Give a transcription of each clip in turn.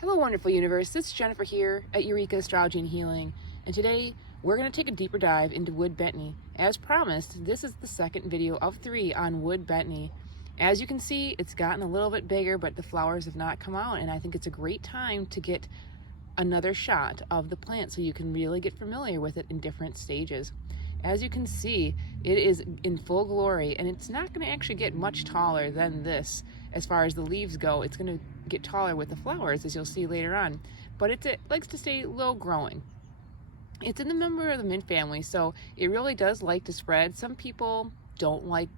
Hello, wonderful universe. This is Jennifer here at Eureka Astrology and Healing, and today we're going to take a deeper dive into wood betony. As promised, this is the second video of 3 on wood betony. As you can see, it's gotten a little bit bigger, but the flowers have not come out, and I think it's a great time to get another shot of the plant so you can really get familiar with it in different stages. As you can see, it is in full glory, and it's not going to actually get much taller than this as far as the leaves go. It's going to get taller with the flowers, as you'll see later on, but it likes to stay low growing. It's in the member of the mint family, so it really does like to spread. Some people don't like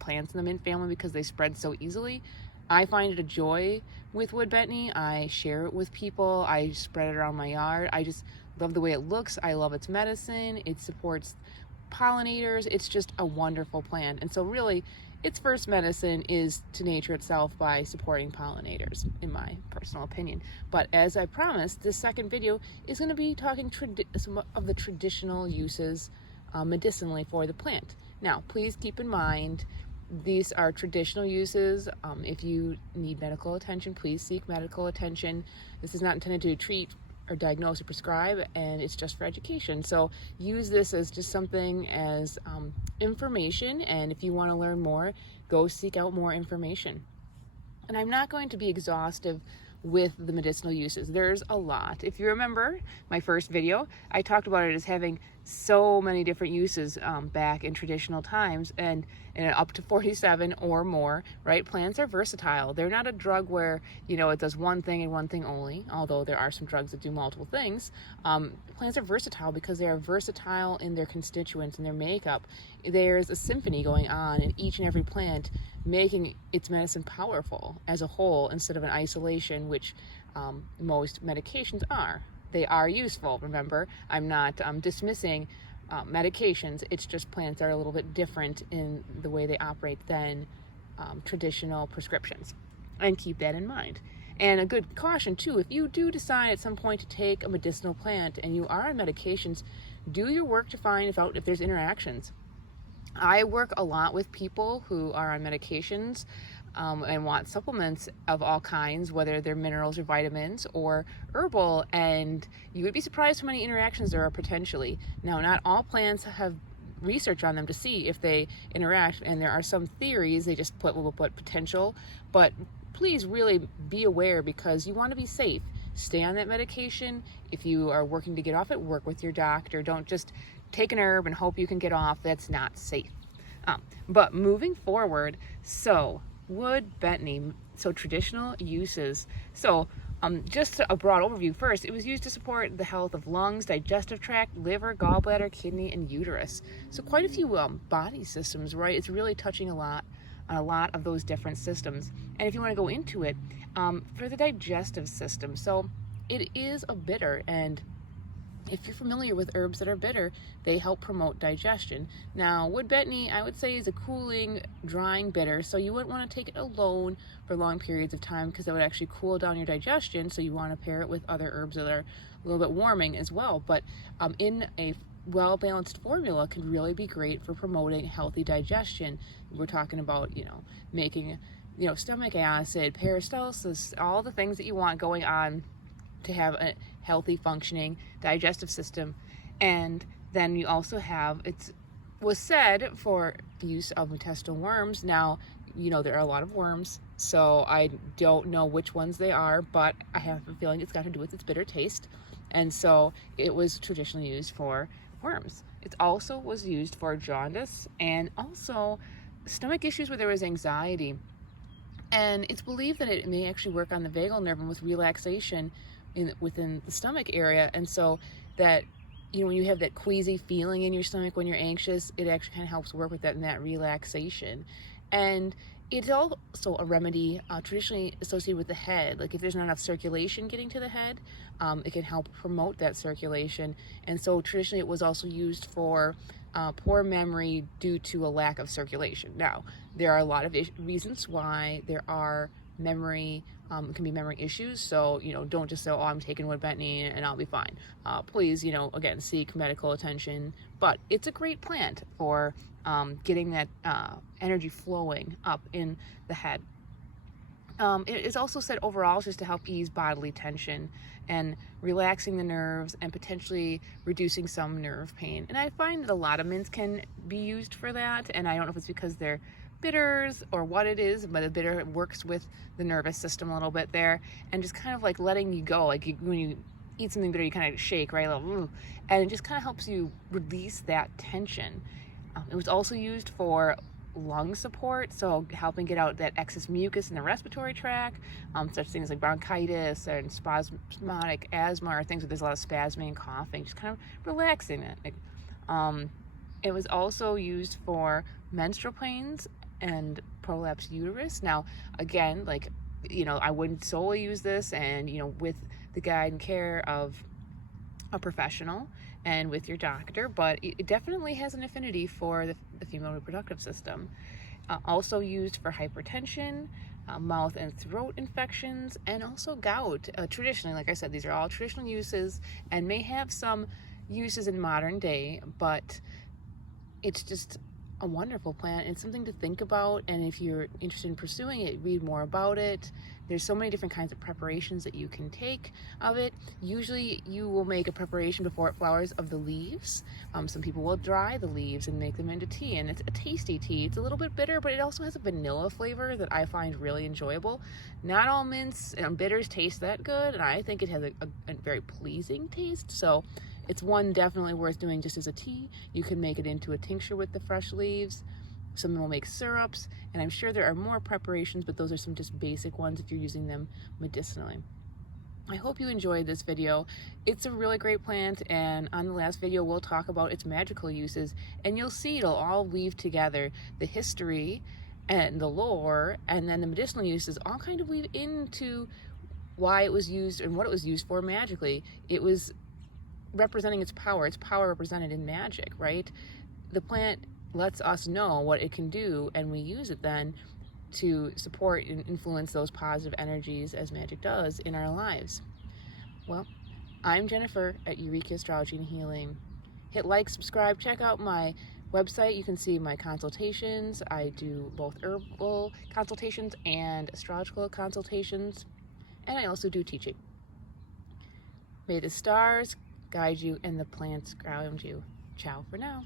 plants in the mint family because they spread so easily. I find it a joy with wood betony. I share it with people. I spread it around my yard. I just love the way it looks. I love its medicine. It supports pollinators. It's just a wonderful plant. And so really, its first medicine is to nature itself by supporting pollinators, in my personal opinion. But as I promised, this second video is going to be talking some of the traditional uses medicinally for the plant. Now, please keep in mind, these are traditional uses. If you need medical attention, please seek medical attention. This is not intended to treat or diagnose or prescribe, and it's just for education. So use this as just something as information, and if you want to learn more, go seek out more information. And I'm not going to be exhaustive with the medicinal uses. There's a lot. If you remember my first video, I talked about it as having so many different uses back in traditional times, and up to 47 or more, right? Plants are versatile. They're not a drug where, it does one thing and one thing only, although there are some drugs that do multiple things. Plants are versatile because they are versatile in their constituents and their makeup. There's a symphony going on in each and every plant, making its medicine powerful as a whole instead of an isolation, which most medications are. They are useful, remember. I'm not dismissing medications. It's just plants are a little bit different in the way they operate than traditional prescriptions. And keep that in mind. And a good caution too, if you do decide at some point to take a medicinal plant and you are on medications, do your work to find out if there's interactions. I work a lot with people who are on medications and want supplements of all kinds, whether they're minerals or vitamins or herbal, and you would be surprised how many interactions there are potentially. Now, not all plants have research on them to see if they interact, and there are some theories they just will put potential, but please really be aware because you want to be safe. Stay on that medication. If you are working to get off it, work with your doctor. Don't just take an herb and hope you can get off. That's not safe. But moving forward, so wood betony, so traditional uses. So just a broad overview first, it was used to support the health of lungs, digestive tract, liver, gallbladder, kidney, and uterus. So quite a few body systems, right? It's really touching on a lot of those different systems. And if you want to go into it, for the digestive system, so it is a bitter, and if you're familiar with herbs that are bitter, they help promote digestion. Now, wood betony, I would say, is a cooling, drying bitter, so you wouldn't want to take it alone for long periods of time because that would actually cool down your digestion, so you want to pair it with other herbs that are a little bit warming as well. But in a well-balanced formula can really be great for promoting healthy digestion. We're talking about, making, stomach acid, peristalsis, all the things that you want going on to have a healthy functioning digestive system. And then you also have, it was said, for the use of intestinal worms. Now, there are a lot of worms, so I don't know which ones they are, but I have a feeling it's got to do with its bitter taste. And so it was traditionally used for worms. It also was used for jaundice and also stomach issues where there was anxiety. And it's believed that it may actually work on the vagal nerve and with relaxation within the stomach area, and so that when you have that queasy feeling in your stomach when you're anxious, it actually kind of helps work with that and that relaxation. And it's also a remedy traditionally associated with the head. Like if there's not enough circulation getting to the head, it can help promote that circulation. And so traditionally it was also used for poor memory due to a lack of circulation. Now, there are a lot of reasons why there are memory can be memory issues, so don't just say, oh, I'm taking wood betony and I'll be fine. Please, again, seek medical attention. But it's a great plant for getting that energy flowing up in the head. It is also said overall just to help ease bodily tension and relaxing the nerves and potentially reducing some nerve pain. And I find that a lot of mints can be used for that, and I don't know if it's because they're bitters or what it is, but the bitter works with the nervous system a little bit there, and just kind of like letting you go. Like when you eat something bitter, you kind of shake, right? And it just kind of helps you release that tension. It was also used for lung support, so helping get out that excess mucus in the respiratory tract, such things like bronchitis and spasmodic asthma, or things where there's a lot of spasming and coughing, just kind of relaxing it. It was also used for menstrual pains and prolapsed uterus. Now, again, like, I wouldn't solely use this, and, with the guide and care of a professional and with your doctor, but it definitely has an affinity for the female reproductive system. Also used for hypertension, mouth and throat infections, and also gout. Traditionally, like I said, these are all traditional uses and may have some uses in modern day, but it's just a wonderful plant. It's something to think about, and if you're interested in pursuing it, read more about it. There's so many different kinds of preparations that you can take of it. Usually you will make a preparation before it flowers of the leaves. Some people will dry the leaves and make them into tea, and it's a tasty tea. It's a little bit bitter, but it also has a vanilla flavor that I find really enjoyable. Not all mints and bitters taste that good, and I think it has a very pleasing taste, so it's one definitely worth doing just as a tea. You can make it into a tincture with the fresh leaves. Some will make syrups, and I'm sure there are more preparations, but those are some just basic ones if you're using them medicinally. I hope you enjoyed this video. It's a really great plant, and on the last video we'll talk about its magical uses, and you'll see it'll all weave together. The history and the lore and then the medicinal uses all kind of weave into why it was used and what it was used for magically. It was representing its power represented in magic, right? The plant lets us know what it can do, and we use it then to support and influence those positive energies as magic does in our lives. Well, I'm Jennifer at Eureka Astrology and Healing. Hit like, subscribe, check out my website. You can see my consultations. I do both herbal consultations and astrological consultations, and I also do teaching. May the stars guide you and the plants ground you. Ciao for now.